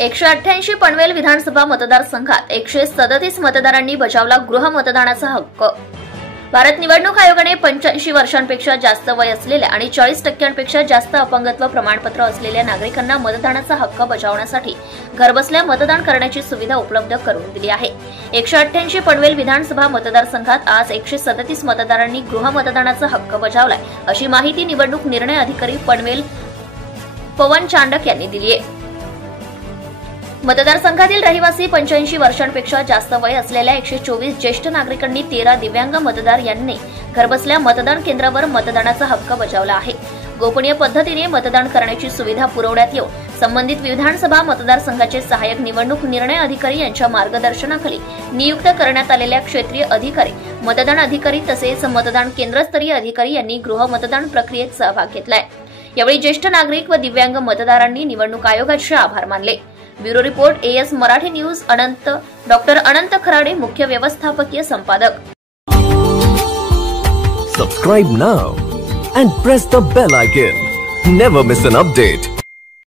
188 पनवेल विधानसभा मतदारसंघात 137 मतदारांनी बजावला गृह मतदानाचा हक्क। भारत निवडणूक आयोगाने 85 वर्षांपेक्षा जास्त वय असलेल्या आणि 40% जास्त अपंगत्व प्रमाणपत्र असलेल्या नागरिकांना मतदानाचा हक्क बजावण्यासाठी घरबसल्या मतदान करण्याची सुविधा उपलब्ध करून दिली आहे। 188 पनवेल विधानसभा मतदारसंघात आज 137 मतदारांनी गृह मतदानाचा हक्क बजावलाय, अशी माहिती निवडणूक निर्णय अधिकारी पनवेल पवन चांडक यांनी दिली आहे। मतदारसंघातील रहिवासी 85 वर्षांपेक्षा जास्त वय असलेल्या 124 ज्येष्ठ नागरिकांनी 13 दिव्यांग मतदार यांनी घरबसल्या मतदान केंद्रावर मतदानाचा हक्क बजावला आहे। गोपनीय पद्धतीने मतदान करण्याची सुविधा पुरवण्यात येऊन संबंधित विधानसभा मतदारसंघाचे सहाय्यक निवडणूक निर्णय अधिकारी यांच्या मार्गदर्शनाखाली नियुक्त करण्यात आलेल्या क्षेत्रीय अधिकारी, मतदान अधिकारी तसेच मतदान केंद्रस्तरीय अधिकारी यांनी गृह मतदान प्रक्रियेत सहभाग घेतलाय। यावेळी ज्येष्ठ नागरिक व दिव्यांग मतदारांनी निवडणूक आयोगाचे आभार मानले। Bureau report AS Marathi news doctor Anant Kharade, मुख्य व्यवस्थापकीय संपादक। Subscribe now and press the bell icon. Never miss an update.